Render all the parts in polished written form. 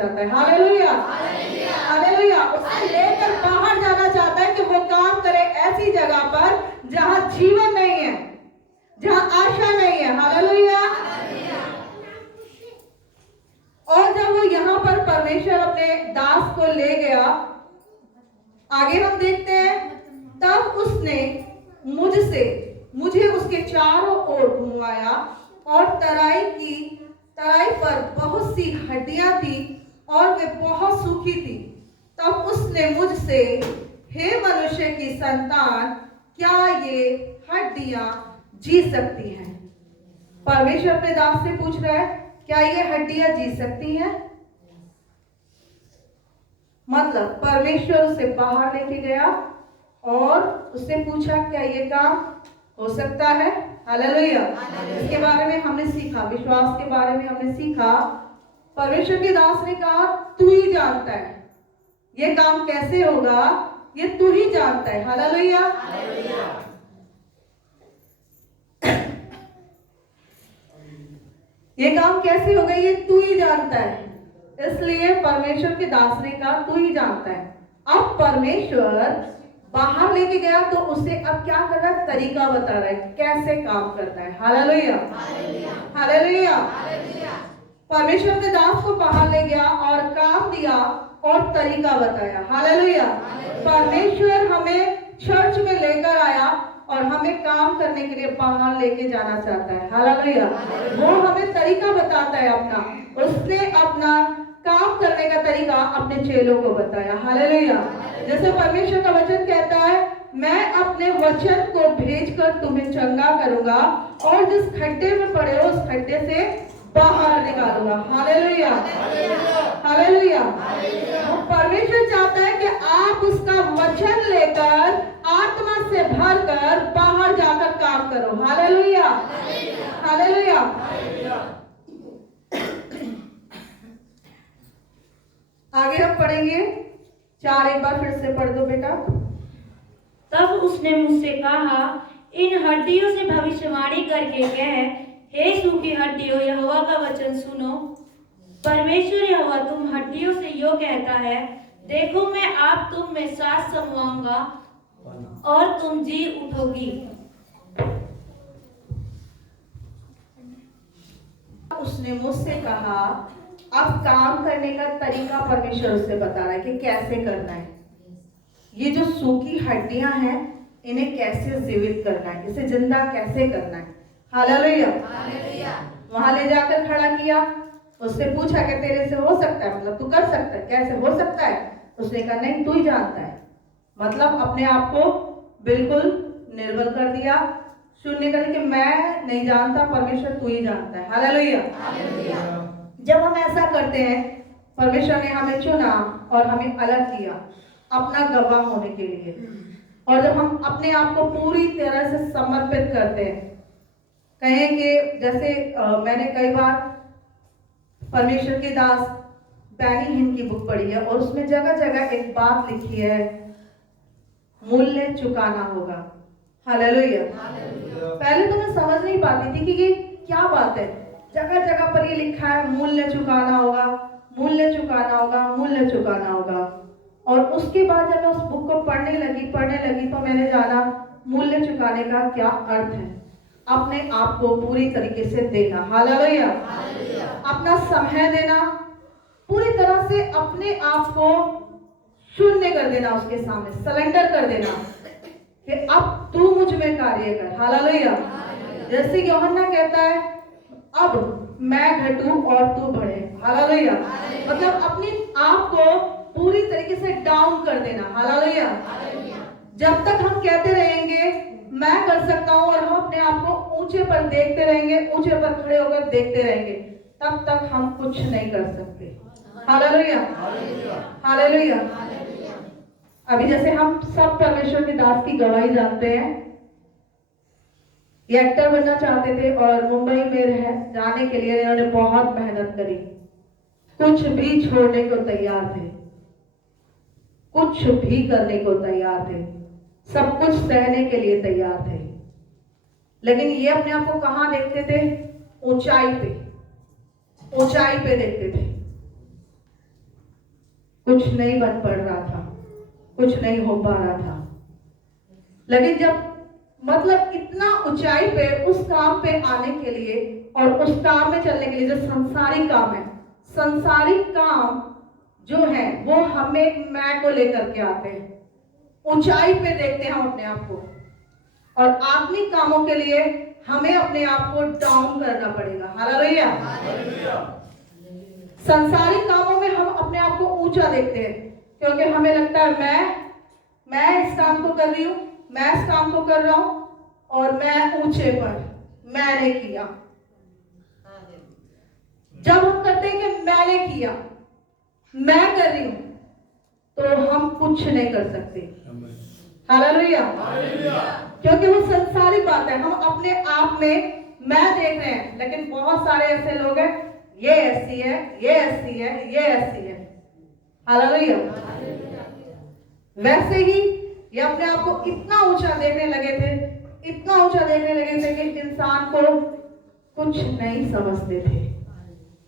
चाहता है। Hallelujah, hallelujah. उसे लेकर बाहर जाना चाहता है कि वो काम करे ऐसी जगह पर जहां जीवन नहीं है, जहां आशा नहीं है। हालेलुया। और जब वो यहाँ पर परमेश्वर अपने दास को ले गया, आगे हम देखते हैं, तब उसने मुझे उसके चारों ओर घुमाया और तराई पर बहुत सी हड्डियां थी और वे बहुत सूखी थी। तब उसने मुझसे, हे मनुष्य की संतान, क्या ये हड्डियां जी सकती हैं? परमेश्वर अपने दास से पूछ रहा है, क्या ये हड्डियां जी सकती हैं? मतलब परमेश्वर उसे बाहर लेके गया और उससे पूछा, क्या ये काम हो सकता है? हालेलुया। इसके बारे में हमने सीखा, विश्वास के बारे में हमने सीखा। परमेश्वर के दास ने कहा, तू ही जानता है ये काम कैसे होगा, ये तू ही जानता है। हालेलुया। ये काम कैसे होगा ये तू ही जानता है। इसलिए परमेश्वर के दास ने कहा, तू ही जानता है। अब परमेश्वर बाहर लेके गया तो उसे अब क्या करना, तरीका बता रहा है, कैसे काम करना है। Hallelujah, hallelujah. परमेश्वर के दास को बाहर ले गया और काम दिया और तरीका बताया। हालेलुया। परमेश्वर हमें चर्च में लेकर आया और हमें काम करने के लिए बाहर लेके जाना चाहता है। हालेलुया। वो हमें तरीका बताता है अपना, उसने अपना काम करने का तरीका अपने चेलों को बताया। हालेलुया। जैसे परमेश्वर का वचन कहता है, मैं अपने वचन को भेजकर तुम्हें चंगा करूंगा और जिस खड्डे में पड़े हो उस खड्डे से बाहर निकालूंगा। Hallelujah, hallelujah. परमेश्वर चाहता है कि आप उसका वचन लेकर आत्मा से भरकर बाहर जाकर काम करो। Hallelujah, hallelujah. आगे हम पढ़ेंगे 4, एक बार फिर से पढ़ दो बेटा। तब उसने मुझसे कहा, इन हड्डियों से भविष्यवाणी करके कह, हे सूखी हड्डियों, यहोवा का वचन सुनो। परमेश्वर यहोवा तुम हड्डियों से यो कहता है, देखो मैं आप तुम में सांस समाऊंगा और तुम जी उठोगी। उसने मुझसे कहा, अब काम करने का तरीका परमेश्वर उससे बता रहा है कि कैसे करना है। ये जो सूखी हड्डियां हैं इन्हें कैसे जीवित करना है, इसे जिंदा कैसे करना है। हालेलुया। वहां ले जाकर खड़ा किया, उससे पूछा कि तेरे से हो सकता है, मतलब तू कर सकता है, कैसे हो सकता है? उसने कहा, नहीं तू ही जानता है। मतलब अपने आप को बिल्कुल निर्बल कर दिया, शून्य कर दिया कि मैं नहीं जानता, परमेश्वर तू ही जानता है। हालेलुया। जब हम ऐसा करते हैं, परमेश्वर ने हमें चुना और हमें अलग किया अपना गवाह होने के लिए। और जब हम अपने आप को पूरी तरह से समर्पित करते हैं, कहें कि जैसे मैंने कई बार परमेश्वर के दास बैनी हिन की बुक पढ़ी है और उसमें जगह जगह एक बात लिखी है, मूल्य चुकाना होगा। हालेलुया। पहले तो मैं समझ नहीं पाती थी कि ये क्या बात है। जगह जगह पर ये लिखा है मूल्य चुकाना होगा, मूल्य चुकाना होगा, मूल्य चुकाना होगा। और उसके बाद जब मैं उस बुक को पढ़ने लगी तो मैंने जाना मूल्य चुकाने का क्या अर्थ है। अपने आप को पूरी तरीके से देना। हालेलुया। अपना समय देना, पूरी तरह से अपने आप को शून्य कर देना, उसके सामने सरेंडर कर देना कि अब तू मुझ में कार्य कर। हालेलुया। जैसे यूहन्ना कहता है, अब मैं घटूं और तू बढ़े। हालेलुया। मतलब अपने आप को पूरी तरीके से डाउन कर देना। हालेलुया। जब तक हम कहते रहेंगे मैं कर सकता हूं और हम अपने आप को ऊंचे पर देखते रहेंगे, ऊंचे पर खड़े होकर देखते रहेंगे, तब तक हम कुछ नहीं कर सकते। Hallelujah, hallelujah. अभी जैसे हम सब परमेश्वर के दास की गवाही जानते हैं, ये एक्टर बनना चाहते थे और मुंबई में रह जाने के लिए इन्होंने बहुत मेहनत करी, कुछ भी छोड़ने को तैयार थे, कुछ भी करने को तैयार थे, सब कुछ सहने के लिए तैयार थे। लेकिन ये अपने आप को कहां देखते थे? ऊंचाई पे, ऊंचाई पे देखते थे। कुछ नहीं बन पड़ रहा था, कुछ नहीं हो पा रहा था। लेकिन जब मतलब इतना ऊंचाई पे उस काम पे आने के लिए और उस काम में चलने के लिए, जो संसारिक काम है, संसारिक काम जो है वो हमें मैं को लेकर के आते हैं, ऊंचाई पे देखते हैं हम अपने आप को, और आत्मिक कामों के लिए हमें अपने आप को डाउन करना पड़ेगा। हालेलुया। संसारिक कामों में हम अपने आप को ऊंचा देखते हैं, क्योंकि हमें लगता है मैं इस काम को कर रही हूं, मैं इस काम को कर रहा हूं और मैं ऊंचे पर, मैंने किया। जब हम करते हैं कि मैंने किया, मैं कर रही हूं, तो हम कुछ नहीं कर सकते। हालेलुया। क्योंकि वो संसारिक बात है, हम अपने आप में मैं देख रहे हैं, लेकिन बहुत सारे ऐसे लोग हैं, ये ऐसी है, ये ऐसी है, ये ऐसी है। हालेलुया। वैसे ही ये अपने आप को इतना ऊंचा देखने लगे थे, इतना ऊंचा देखने लगे थे कि इंसान को कुछ नहीं समझते थे।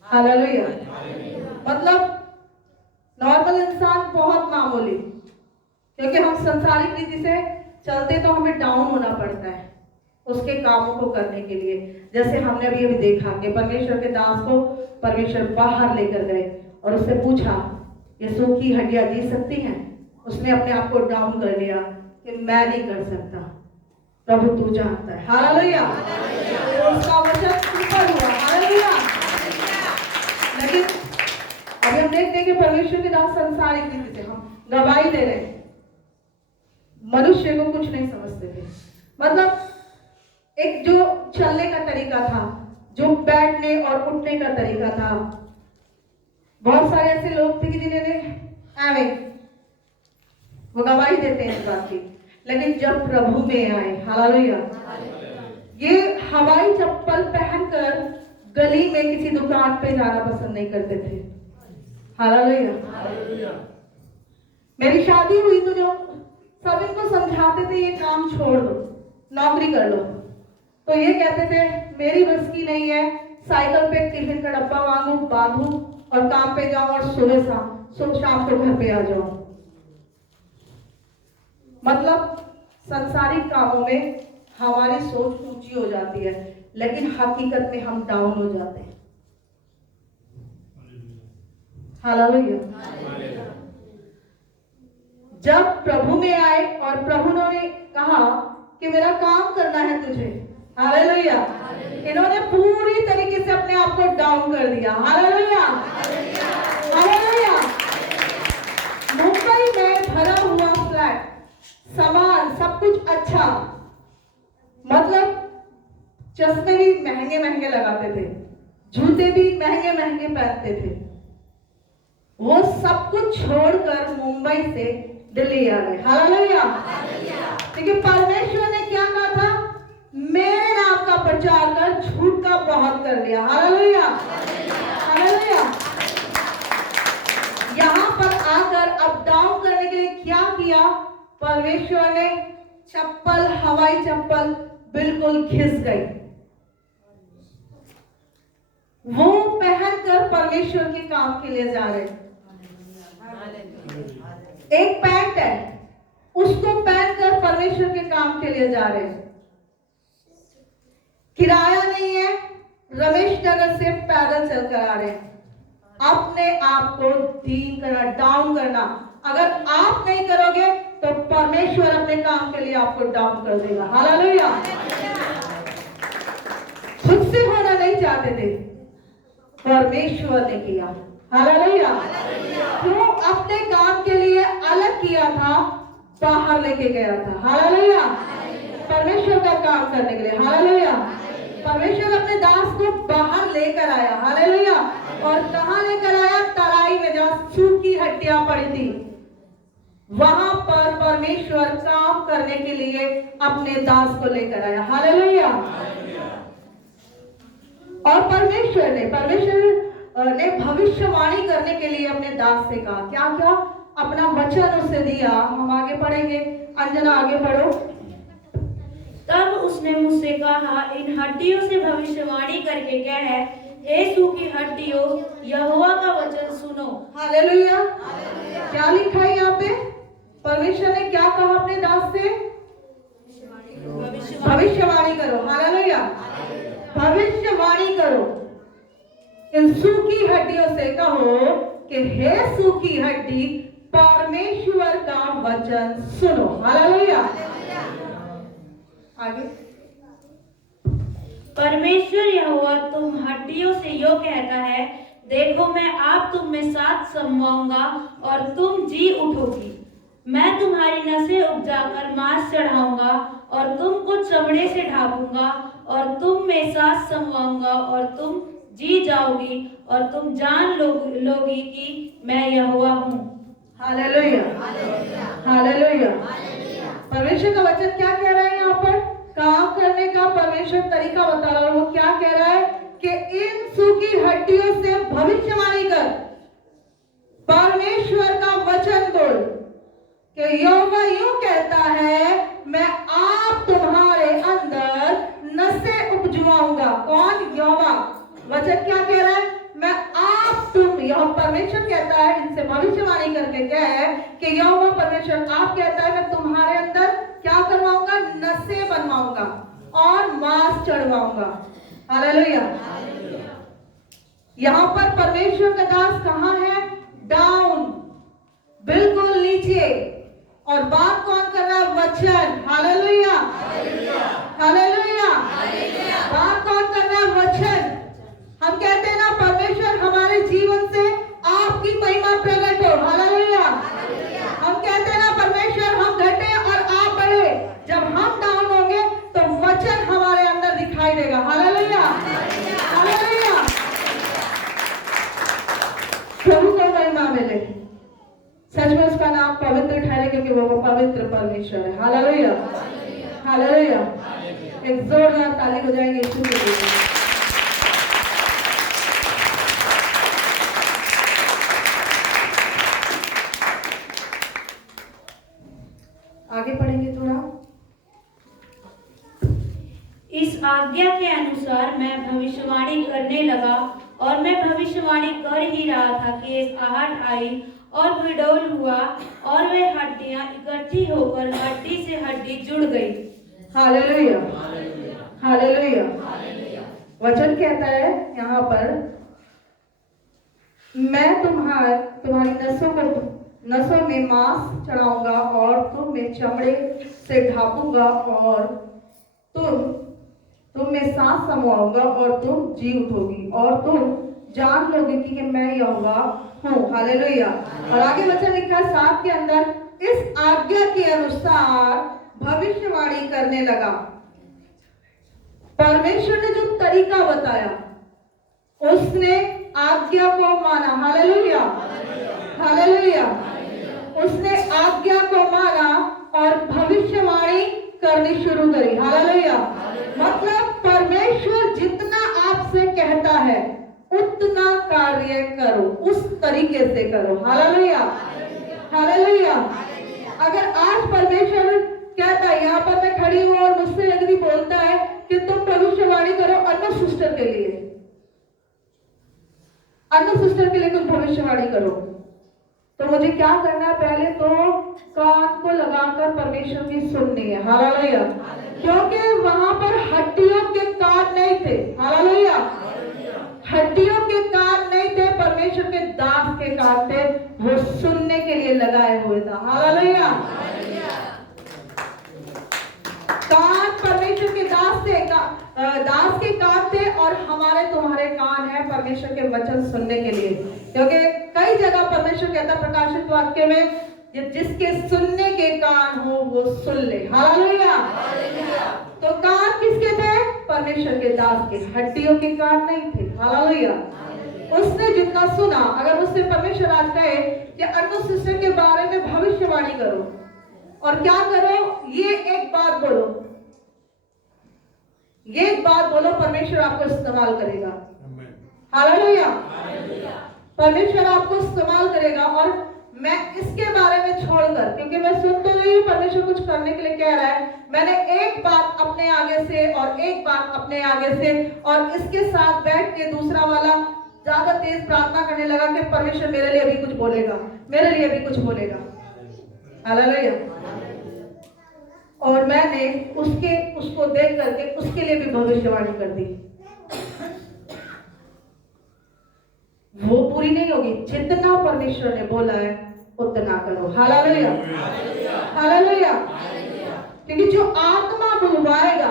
हालेलुया। मतलब नॉर्मल इंसान बहुत मामूली, क्योंकि हम संसारिक रीति से चलते तो हमें डाउन होना पड़ता है उसके कामों को करने के लिए। जैसे हमने अभी देखा कि परमेश्वर के दास को परमेश्वर बाहर लेकर गए और उससे पूछा, ये सूखी हड्डियां जी सकती हैं? उसने अपने आप को डाउन कर लिया कि मैं नहीं कर सकता, प्रभु तू जानता है। हालेलुया। उसका वचन ऊपर हुआ। हालेलुया। लेकिन अभी हम देखते हैं कि परमेश्वर के दास संसारिक रीति से हम गवाही दे रहे हैं, मनुष्य को कुछ नहीं समझते थे। मतलब एक जो चलने का तरीका था, जो बैठने और उठने का तरीका था, बहुत सारे ऐसे लोग थे कि जिन्होंने वो गवाही देते हैं इस बात की, लेकिन जब प्रभु में आए, हालेलुया, ये हवाई चप्पल पहनकर गली में किसी दुकान पे जाना पसंद नहीं करते थे। हालेलुया। मेरी शादी हुई तो जो सब इनको समझाते थे ये काम छोड़ दो, नौकरी कर लो, तो ये कहते थे मेरी बस की नहीं है, साइकिल पे टिफिन का डब्बा मांगू, बांधू और काम पे जाऊं और सुबह शाम को घर पे आ जाऊं। मतलब संसारिक कामों में हमारी सोच ऊंची हो जाती है, लेकिन हकीकत में हम डाउन हो जाते हैं। हालेलुया। जब प्रभु में आए और प्रभु ने कहा कि मेरा काम करना है तुझे, हालेलुया, इन्होंने पूरी तरीके से अपने आप को डाउन कर दिया। हालेलुया। हालेलुया। मुंबई में भरा हुआ फ्लैट, सामान सब कुछ अच्छा, मतलब चश्मे भी महंगे महंगे लगाते थे, जूते भी महंगे महंगे पहनते थे, वो सब कुछ छोड़कर मुंबई से दिल्ली आ गए। हालेलुया। क्योंकि परमेश्वर ने क्या कहा था, मेरे नाम का प्रचार कर, झूठ का बहुत कर लिया। हालेलुया। हालेलुया। यहाँ पर आकर अब डाउन करने के लिए क्या किया, परमेश्वर ने चप्पल, हवाई चप्पल बिल्कुल घिस गई, वो पहनकर परमेश्वर के काम के लिए जा रहे। एक पैंट है, उसको पहनकर परमेश्वर के काम के लिए जा रहे। किराया नहीं है, रमेश नगर से पैदल चलकर आ रहे। अपने आप को दीन करना, डाउन करना, अगर आप नहीं करोगे तो परमेश्वर अपने काम के लिए आपको डाउन कर देगा। हालेलुया। खुद से होना नहीं चाहते थे, परमेश्वर ने किया। हालेलुया। क्यों? अपने काम के लिए अलग किया था, बाहर लेके गया था। हालेलुया। परमेश्वर का काम करने के लिए। हालेलुया। परमेश्वर अपने दास को बाहर लेकर आया। हालेलुया। और कहां लेकर आया? तराई में, जहां सूखी हड्डियां पड़ी थी, वहां पर परमेश्वर काम करने के लिए अपने दास को लेकर आया। हालेलुया। और परमेश्वर ने भविष्यवाणी करने के लिए अपने दास से कहा, क्या क्या? अपना वचन उसे दिया। हम आगे पढ़ेंगे, अंजना आगे पढ़ो। तब उसने मुझसे कहा, इन हड्डियों से भविष्यवाणी करके कह, हे सूखी हड्डियों यहोवा का वचन सुनो। हालेलुया। क्या लिखा है यहाँ पे? परमेश्वर ने क्या कहा अपने दास से? भविष्यवाणी करो। हालेलुया। भविष्यवाणी करो। इन सूखी हड्डियों से कहो कि हे सूखी हड्डी, परमेश्वर का वचन सुनो। हालेलुया। आगे। परमेश्वर यहोवा तुम हड्डियों से यो कहता है, देखो मैं आप तुम में साथ समवाऊंगा और तुम जी उठोगी। मैं तुम्हारी नसें उपजाकर मांस चढ़ाऊंगा और तुमको चमड़े से ढांपूंगा और तुम में साथ समवाऊंगा और तुम जी जाओगी और तुम जान लोगी कि मैं यहोवा हूँ। हालेलुया। हालेलुया। परमेश्वर का वचन क्या कह रहा है यहाँ पर? काम करने का परमेश्वर तरीका बता रहा है। वो क्या कह रहा है कि इन सूखी हड्डियों से भविष्यवाणी कर, परमेश्वर का वचन बोल कि यहोवा यूं कहता है, मैं आप तुम्हारे अंदर नसें उपजवाऊंगा। कौन? यहोवा। वचन क्या कह रहा है? मैं आप तुम, यह परमेश्वर कहता है, इनसे भविष्यवाणी करके क्या है कि यहोवा परमेश्वर आप कहता है, मैं तुम्हारे अंदर क्या करवाऊंगा? नसें बनवाऊंगा और मांस चढ़वाऊंगा। हालेलुया। यहाँ पर परमेश्वर का दास कहाँ है? डाउन, बिल्कुल नीचे। और बात कौन कर रहा है? वचन। हालेलुया। हालेलुया। बात कौन कर रहा है? वचन। हम कहते हैं ना, परमेश्वर हमारे जीवन से आपकी महिमा प्रकट हो। हालेलुया। हम कहते हैं ना, परमेश्वर हम घटे और आप बढ़े। जब हम डाउन होंगे तो वचन हमारे अंदर दिखाई देगा। हालेलुया। हालेलुया। प्रभु को महिमा मिले। सच में उसका नाम पवित्र ठहरे, क्योंकि वो पवित्र परमेश्वर है। हालेलुया। हालेलुया। एक जोरदार ताली हो जाएगी यीशु के लिए। आगे पढ़ेंगे थोड़ा। इस आज्ञा के अनुसार मैं भविष्यवाणी करने लगा और मैं भविष्यवाणी कर ही रहा था कि एक आहट आई और विडोल हुआ और वे हड्डियां इकट्ठी होकर हड्डी से हड्डी जुड़ गई। हालेलुया। हालेलुया। वचन कहता है यहाँ पर, मैं तुम्हारी नसों में मांस चढ़ाऊंगा और तुम में चमड़े से ढांपूंगा और तुम में सांस समवाऊंगा और तुम जी उठोगी और तुम जान लोगे कि मैं यहोवा हूँ। हालेलुया। और आगे वचन लिखा है 7 के अंदर, इस आज्ञा के अनुसार भविष्यवाणी करने लगा। परमेश्वर ने जो तरीका बताया, उसने आज्ञा को माना। हालेलुया। हालेलुया। उसने आज्ञा को माना और भविष्यवाणी करनी शुरू करी। हालेलुया। मतलब परमेश्वर जितना आपसे कहता है उतना कार्य करो, उस तरीके से करो। हालेलुया। हालेलुया। अगर आज परमेश्वर कहता है, यहाँ पर मैं खड़ी हूं और मुझसे यदि बोलता है कि तुम भविष्यवाणी करो अनु सिस्टर के लिए, अनु सिस्टर के लिए कुछ भविष्यवाणी करो, तो मुझे क्या करना है? पहले तो कान को लगाकर परमेश्वर की सुननी है। हालेलुया। क्योंकि वहां पर हड्डियों के कान नहीं थे। हालेलुया। हड्डियों के कान नहीं थे, परमेश्वर के दास के कान थे, वो सुनने के लिए लगाए हुए था। हालेलुया। कान परमेश्वर के दास के कान थे और हमारे तुम्हारे कान है परमेश्वर के वचन सुनने के लिए। क्योंकि कई जगह परमेश्वर कहता प्रकाशित वाक्य में, जिसके सुनने के कान हो वो सुन ले। हालेलुया। तो कान किसके थे? परमेश्वर के दास के। हड्डियों के कान नहीं थे। हालेलुया। उसने जितना सुना, अगर उससे परमेश्वर आज कहे कि अनु सिस्टर के बारे में भविष्यवाणी करो और क्या करो, ये एक बात बोलो, ये एक बात बोलो, परमेश्वर आपको इस्तेमाल करेगा। हालेलुया। परमेश्वर आपको इस्तेमाल करेगा। और मैं इसके बारे में छोड़कर, क्योंकि मैं सुन तो रही हूँ परमेश्वर कुछ करने के लिए कह रहा है, मैंने एक बात अपने आगे से और एक बात अपने आगे से और इसके साथ बैठ के दूसरा वाला ज्यादा तेज प्रार्थना करने लगा कि परमेश्वर मेरे लिए भी कुछ बोलेगा, मेरे लिए भी कुछ बोलेगा। हालेलुया। और मैंने उसको देख करके उसके लिए भी भविष्यवाणी कर दी। वो पूरी नहीं होगी, जितना परमेश्वर ने बोला है उतना करो। Hallelujah, hallelujah. क्योंकि जो आत्मा बुलवाएगा,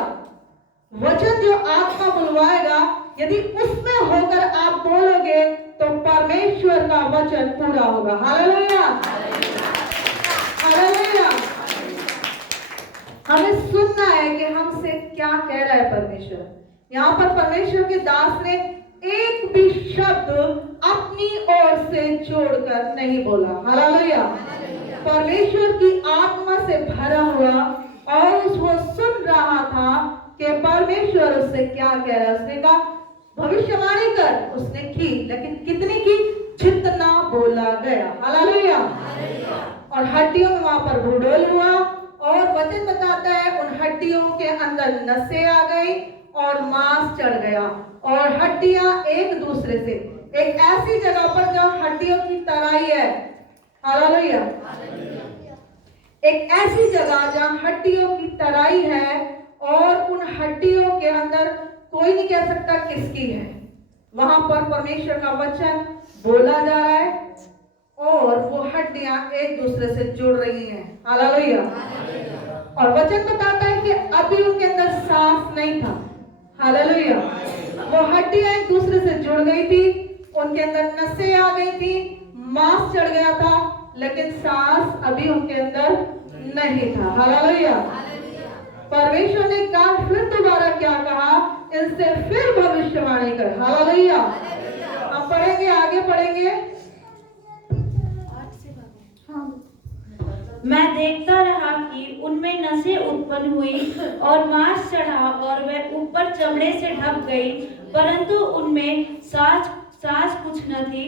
वचन जो आत्मा बुलवाएगा, यदि उसमें होकर आप बोलोगे तो परमेश्वर का वचन पूरा होगा। Hallelujah, hallelujah. हमें सुनना है कि हमसे क्या कह रहा है परमेश्वर। यहाँ पर परमेश्वर के दास ने एक भी शब्द अपनी ओर से जोड़कर नहीं बोला। हालेलुया। परमेश्वर की आत्मा से भरा हुआ और वो सुन रहा था कि परमेश्वर उससे क्या कह रहा है। उसने कहा भविष्यवाणी कर, उसने की, लेकिन कितनी की? जितना बोला गया। हालेलुया। और हड्डियों में वहां पर भूडोल हुआ और वचन बताता है उन हड्डियों के अंदर नसें आ गई और मांस चढ़ गया और हड्डियां एक दूसरे से, एक ऐसी जगह पर जहां हड्डियों की तराई है। हालेलुया। एक ऐसी जगह जहां हड्डियों की तराई है और उन हड्डियों के अंदर कोई नहीं कह सकता किसकी है। वहां पर परमेश्वर का वचन बोला जा रहा है और वो हड्डियां एक दूसरे से जुड़ रही हैं। हालेलुया। और वचन बताता है कि अभी उनके अंदर सांस नहीं था। हालेलुया। वो हड्डियां एक दूसरे से जुड़ गई थी, उनके अंदर नसें आ गई थी, मांस चढ़ गया था, लेकिन सांस अभी उनके अंदर नहीं था। हालेलुया। परमेश्वर ने कहा, फिर दोबारा क्या कहा? इनसे फिर भविष्यवाणी कर। हालेलुया। हम पढ़ेंगे, आगे पढ़ेंगे। मैं देखता रहा कि उनमें नसें उत्पन्न हुई और मांस चढ़ा और वह ऊपर चमड़े से ढक गई, परंतु उनमें सांस कुछ न थी।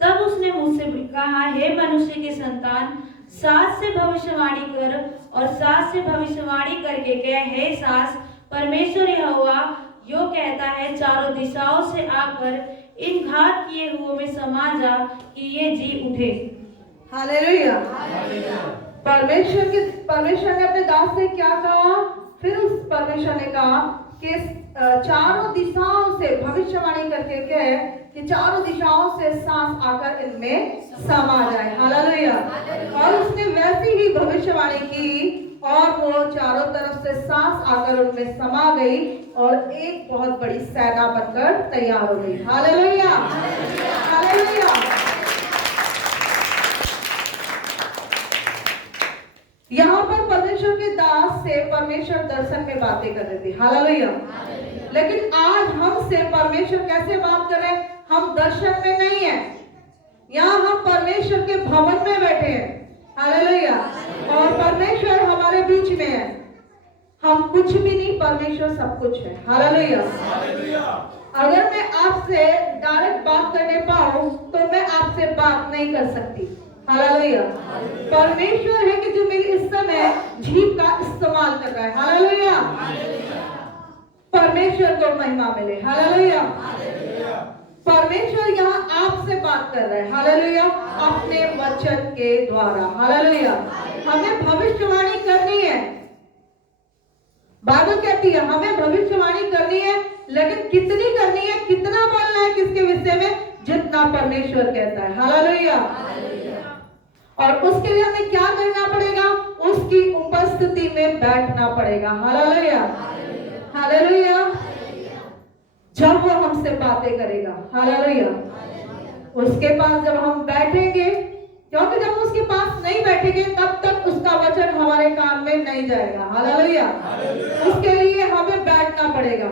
तब उसने मुझसे कहा, हे मनुष्य के संतान, सांस से भविष्यवाणी कर और सांस से भविष्यवाणी करके कह, हे सांस, परमेश्वर यहोवा यो कहता है, चारों दिशाओं से आकर इन घात किए हुओं में समा जा कि ये जी उठे। हालेलुया। परमेश्वर ने अपने दास से क्या कहा? फिर उस परमेश्वर ने कहा कि चारों दिशाओं से भविष्यवाणी करके कहे कि चारों दिशाओं से सांस आकर इनमें समा जाए। हालेलुया। और उसने वैसी ही भविष्यवाणी की और वो चारों तरफ से सांस आकर उनमें समा गई और एक बहुत बड़ी सेना बनकर तैयार हो गई। Hallelujah, hallelujah. यहाँ पर परमेश्वर के दास से परमेश्वर दर्शन में बातें कर रहे थे। हालेलुया। लेकिन आज हमसे परमेश्वर कैसे बात कर रहे हैं? हम दर्शन में नहीं है, यहाँ हम परमेश्वर के भवन में बैठे हैं। हालेलुया। और परमेश्वर हमारे बीच में है। हम कुछ भी नहीं, परमेश्वर सब कुछ है। हालेलुया। अगर मैं आपसे डायरेक्ट बात करने पाऊं तो मैं आपसे बात नहीं कर सकती। हालेलुया। परमेश्वर है कि जो मेरी इस समय जीभ का इस्तेमाल कर रहा है। हालेलुया। परमेश्वर को महिमा मिले। हालेलुया। परमेश्वर यहाँ आपसे बात कर रहा है। हालेलुया। अपने वचन के द्वारा। हालेलुया। हमें भविष्यवाणी करनी है। बाइबल कहती है हमें भविष्यवाणी करनी है, लेकिन कितनी करनी है, कितना बोलना है किसके विषय में? जितना परमेश्वर कहता है। हालेलुया। और उसके लिए हमें क्या करना पड़ेगा? उसकी उपस्थिति में बैठना पड़ेगा। Hallelujah, hallelujah. जब वो हमसे बातें करेगा, हालेलुया, उसके पास जब हम बैठेंगे, क्योंकि जब उसके पास नहीं बैठेंगे तब तक उसका वचन हमारे कान में नहीं जाएगा। हालेलुया। उसके लिए हमें बैठना पड़ेगा,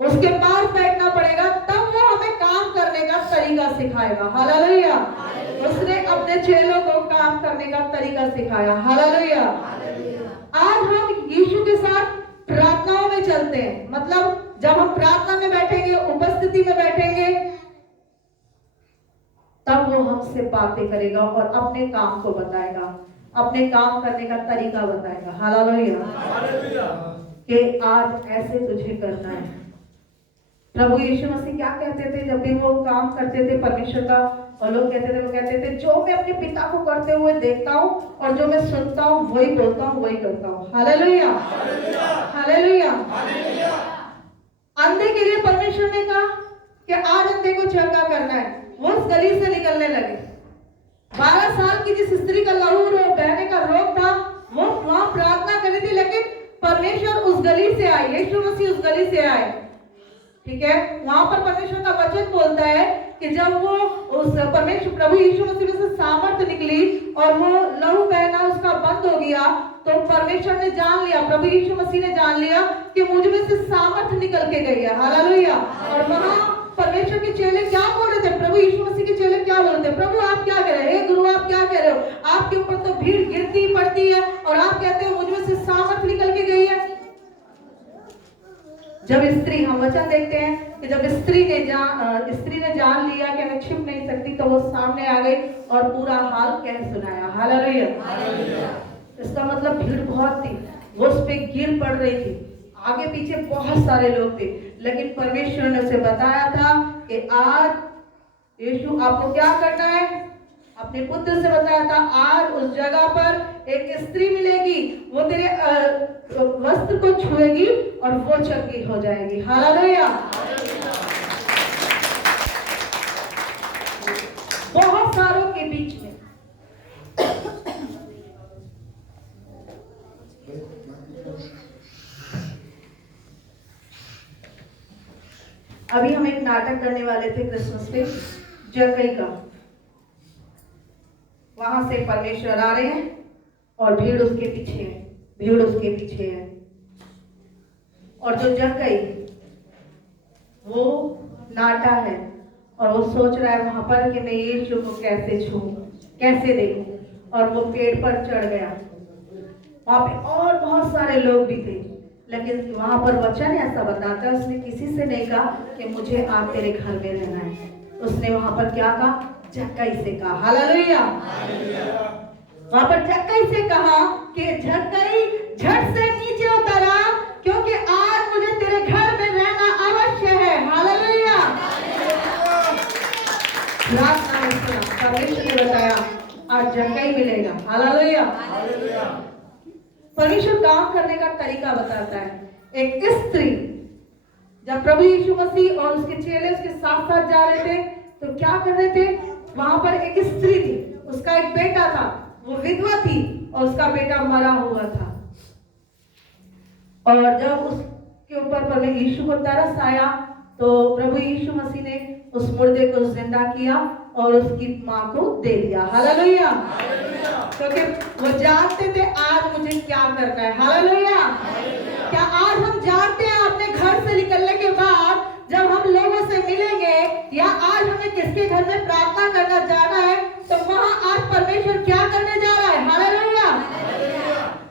उसके पास बैठना पड़ेगा, तब वो हमें काम करने का तरीका सिखाएगा। हालेलुया। उसने अपने चेलों को काम करने का तरीका सिखाया। हालेलुया। आज हम यीशु के साथ प्रार्थनाओं में चलते हैं, मतलब जब हम प्रार्थना में बैठेंगे, उपस्थिति में बैठेंगे, तब वो हमसे बातें करेगा और अपने काम को बताएगा, अपने काम करने का तरीका बताएगा। हालेलुया। कि आज ऐसे तुझे करना है। प्रभु यीशु मसीह क्या कहते थे जब भी वो काम करते थे परमेश्वर का, और लोग कहते थे, वो कहते थे जो मैं अपने पिता को करते हुए देखता हूँ और जो मैं सुनता हूँ वही बोलता हूँ, वही करता हूँ। Hallelujah, hallelujah. अंधे के लिए परमेश्वर ने कहा कि आज अंधे को चंगा करना है। वो उस गली से निकलने लगे। 12 साल की जिस स्त्री का लहू बहने का रोग था, वो वहां प्रार्थना कर रही थी, लेकिन परमेश्वर उस गली से आए, यीशु मसीह उस गली से आए। ठीक है, वहां पर परमेश्वर का वचन बोलता है कि जब वो उस परमेश्वर प्रभु यीशु मसीह से सामर्थ निकली और वो लहू बहना उसका बंद हो गया, तो परमेश्वर ने जान लिया, प्रभु यीशु मसीह ने जान लिया कि मुझ में से सामर्थ निकल के गई है। हालेलुया। और वहां परमेश्वर के चेले क्या बोल रहे थे, प्रभु यीशु मसीह के चेले क्या बोल रहे थे, प्रभु आप क्या कह रहे हैं, हे गुरु आप क्या कह रहे हो, आपके ऊपर तो भीड़ गिरती पड़ती है और आप कहते हो मुझ में से सामर्थ निकल के गई है। जब स्त्री, हम वचन देखते हैं कि जब स्त्री ने जान लिया कि मैं छिप नहीं सकती, तो वो सामने आ गई और पूरा हाल कह सुनाया। हालेलुया। इसका मतलब भीड़ बहुत थी, वो उस पे गिर पड़ रही थी, आगे पीछे बहुत सारे लोग थे, लेकिन परमेश्वर ने उसे बताया था कि आज यीशु आपको क्या करना है, अपने पुत्र से बताया था आज उस जगह पर एक स्त्री मिलेगी, वो तेरे वस्त्र को छुएगी और वो चंगी हो जाएगी। हालेलुया। बहुत सारों के बीच में अभी हम एक नाटक करने वाले थे क्रिसमस पे, जकई का। वहां से परमेश्वर आ रहे हैं और भीड़ उसके पीछे है, भीड़ उसके पीछे है। और जो जकई वो नाटा है और वो सोच रहा है वहां पर कि मैं यीशु को कैसे छूं, कैसे देखूं, और वो पेड़ पर चढ़ गया। वहां पे और बहुत सारे लोग भी थे, लेकिन वहां पर वचन ऐसा बताता है, उसने किसी से नहीं कहा कि मुझे आप तेरे घर में रहना है। उसने वहां पर क्या कहा, जक्कई से कहा। हालेलुया। वहां पर जक्कई से कहा कि जक्कई झट से नीचे उतरा, क्योंकि आज मुझे तेरे घर में रहना अवश्य है। हालेलुया। परमेश्वर ने बताया आज जक्कई मिलेगा। हालेलुया। परमेश्वर काम करने का तरीका बताता है। एक स्त्री, जब प्रभु यीशु मसीह और उसके चेले उसके साथ साथ जा रहे थे, तो क्या कर रहे थे, वहां पर एक स्त्री थी, उसका एक बेटा था, वो विधवा थी और उसका बेटा मरा हुआ था। और जब उसके ऊपर प्रभु यीशु को तरस आया, तो प्रभु यीशु मसीह ने उस मुर्दे को जिंदा किया और उसकी मां को दे दिया। हालेलुया। क्योंकि वो जानते थे आज मुझे क्या करना है। हालेलुया। क्या आज हम जानते हैं अपने घर से निकलने के बाद जब हम लोगों से मिलेंगे या आज हमें किसके घर में प्रार्थना करना जाना है, तो वहां आज परमेश्वर क्या करने जा रहा है। हालेलुया।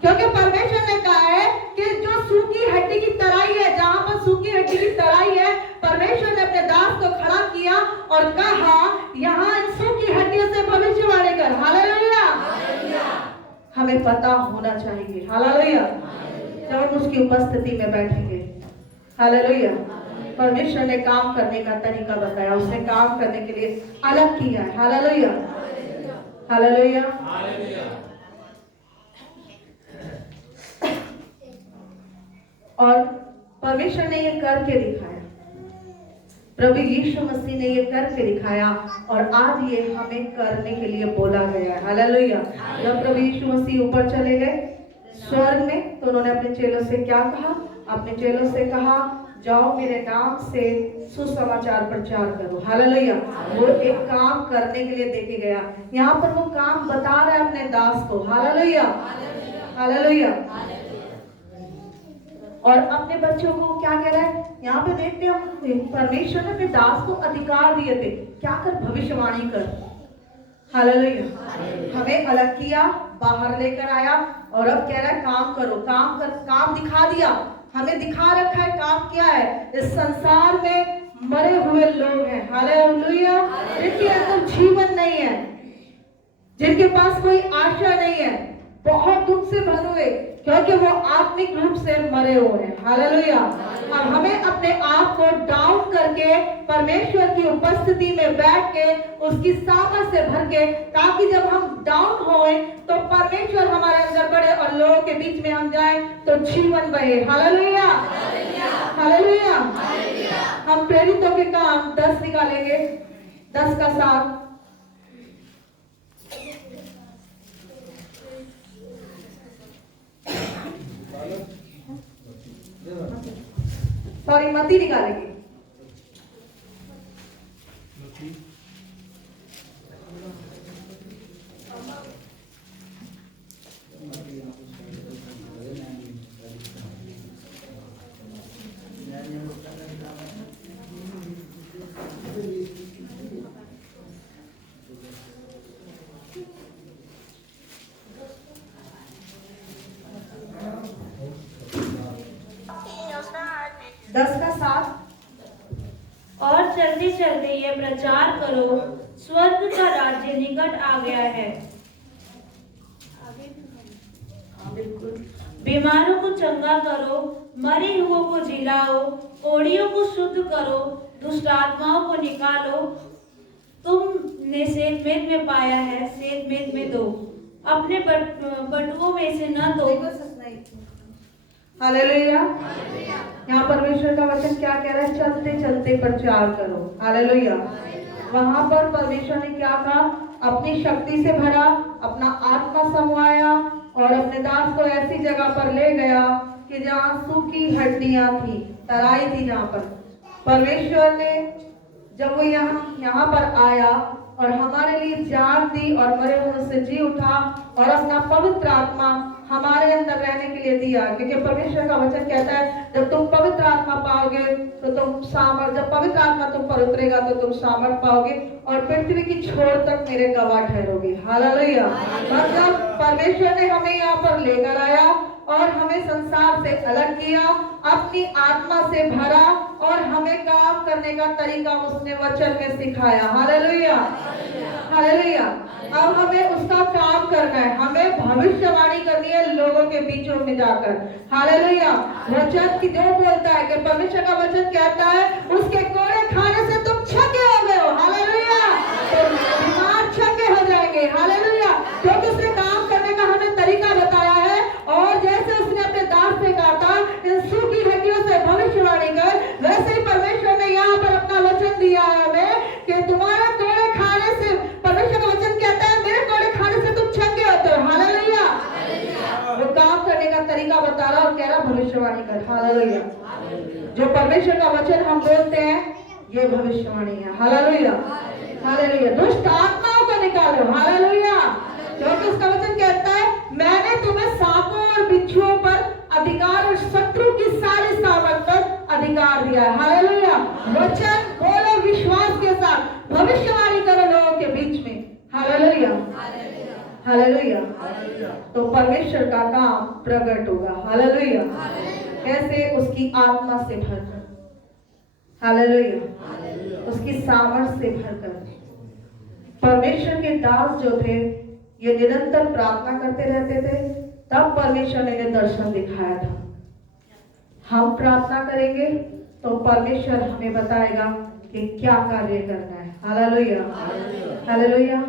क्योंकि परमेश्वर ने कहा है कि जो सूखी हड्डी की तराई है, जहां पर सूखी हड्डी की तराई है, परमेश्वर ने अपने दास को खड़ा किया और कहा यहाँ सूखी हड्डियों से भविष्यवाणी कर। हालेलुया। हमें पता होना चाहिए। हालेलुया। जब हम उसकी उपस्थिति में बैठेंगे, हालेलुया, परमेश्वर ने काम करने का तरीका बताया, उसने काम करने के लिए अलग किया है। हालेलुया। हालेलुया। और परमेश्वर ने ये करके दिखाया, प्रभु यीशु मसीह ने ये करके दिखाया और आज ये हमें करने के लिए बोला गया है। हालेलुया। जब प्रभु यीशु मसीह ऊपर चले गए स्वर्ग में, तो उन्होंने अपने चेलों से क्या कहा, अपने चेलों से कहा जाओ मेरे नाम से सुसमाचार प्रचार करो। हालेलुया। वो एक काम करने के लिए देके गया, यहाँ पर वो काम बता रहा है अपने दास को। हालेलुया। हालेलुया। और अपने बच्चों को क्या कह रहा है, यहाँ पे देखते हैं हम, परमेश्वर ने अपने दास को अधिकार दिए थे, क्या कर, भविष्यवाणी कर। हालेलुया। हमें अलग किया, बाहर लेकर आया और अब कह रहा है काम करो, काम कर, काम दिखा दिया, हमें दिखा रखा है काम क्या है। इस संसार में मरे हुए लोग हैं, हालेलुया, जिनके अंदर जीवन नहीं है, जिनके पास कोई आशा नहीं है, बहुत दुख से भरे हुए, क्योंकि वो आत्मिक रूप से मरे हुए हैं, हालेलुया। अब हमें अपने आप को डाउन करके परमेश्वर की उपस्थिति में बैठ के उसकी सामर्थ से भर के, ताकि जब हम डाउन होए तो परमेश्वर हमारे अंदर बढ़े और लोगों के बीच में हम जाए तो जीवन बहे, हालेलुया, हालेलुया। हम प्रेरितों के काम 10 निकालेंगे, 10 का 7। सॉरी, मती निकालेंगे। दस का 7। और चलते चलते ये प्रचार करो, स्वर्ग का राज्य निकट आ गया है। बीमारों को चंगा करो, मरे हुओं को जिलाओ, कोढ़ियों को शुद्ध करो, दुष्ट आत्माओं को निकालो। तुमने सेतमेत में पाया है, सेतमेत में दो, अपने बटुओं में से न दो। हालेलुया। यहाँ परमेश्वर का वचन क्या कह रहा है? चलते चलते प्रचार करो, हालेलुया। वहां पर परमेश्वर ने क्या कहा? अपनी शक्ति से भरा, अपना आत्मा समवाया और अपने दास को ऐसी जगह पर ले गया कि जहाँ सूखी हड्डियां थी, तराई थी, जहाँ पर परमेश्वर ने जब वो यहाँ पर आया और हमारे लिए जान दी और मरे हुए से जी उठा और अपना पवित्र आत्मा हमारे अंदर रहने के लिए दिया, क्योंकि परमेश्वर का वचन कहता है जब तुम पवित्र आत्मा पाओगे तो तुम सामर्थ, जब पवित्र आत्मा तुम पर उतरेगा तो तुम सामर्थ पाओगे और पृथ्वी की छोर तक मेरे गवाह ठहरोगे, हालेलुया। मतलब परमेश्वर ने हमें यहाँ पर लेकर आया और हमें संसार से अलग किया, अपनी आत्मा से भरा और हमें काम करने का तरीका उसने वचन में सिखाया, हालेलुया, हालेलुया। अब हमें उसका काम करना है, हमें भविष्यवाणी करनी है लोगों के बीचों में जाकर, हालेलुया। वचन की जो बोलता है कि परमेश्वर का वचन कहता है उसके कोड़े खाने से तुम छके हो गए हो, हालेलुया। तो बीमार छके हो जाएंगे, हालेलुया, क्योंकि उसने काम करने का हमें तरीका बताया है। और जैसे उसने अपने दास से कहा था इन सूखी हड्डियों से भविष्यवाणी कर, वैसे ही परमेश्वर ने यहाँ पर अपना वचन दिया है हमें कि तुम्हारे कोड़े खाने से, परमेश्वर का वचन कहता है मेरे कोड़े खाने से तुम छके होते हो, हालेलुया। वो काम करने का तरीका बता रहा और कह रहा भविष्यवाणी कर, हालेलुया। जो परमेश्वर का वचन हम बोलते हैं ये भविष्यवाणी है, हालेलुया, हालेलुया। दुष्ट आत्माओं को निकालो, हालेलुया, क्योंकि उसका वचन कहता है मैंने तुम्हें सांपों और बिच्छुओं पर अधिकार और शत्रु की सारी सामर्थ पर अधिकार दिया है, हालेलुया। वचन बोलो विश्वास के साथ, भविष्यवाणी करो लोगों के बीच में, हालेलुया, हालेलुया। तो परमेश्वर का काम प्रकट होगा, हालेलुया। कैसे? उसकी आत्मा से भरकर, हालेलुया, उसकी सामर्थ से भरकर। परमेश्वर के दास जो थे ये निरंतर प्रार्थना करते रहते थे, तब परमेश्वर ने इन्हें दर्शन दिखाया था। हम प्रार्थना करेंगे तो परमेश्वर हमें बताएगा कि क्या कार्य करना है, हालेलुया, हालेलुया।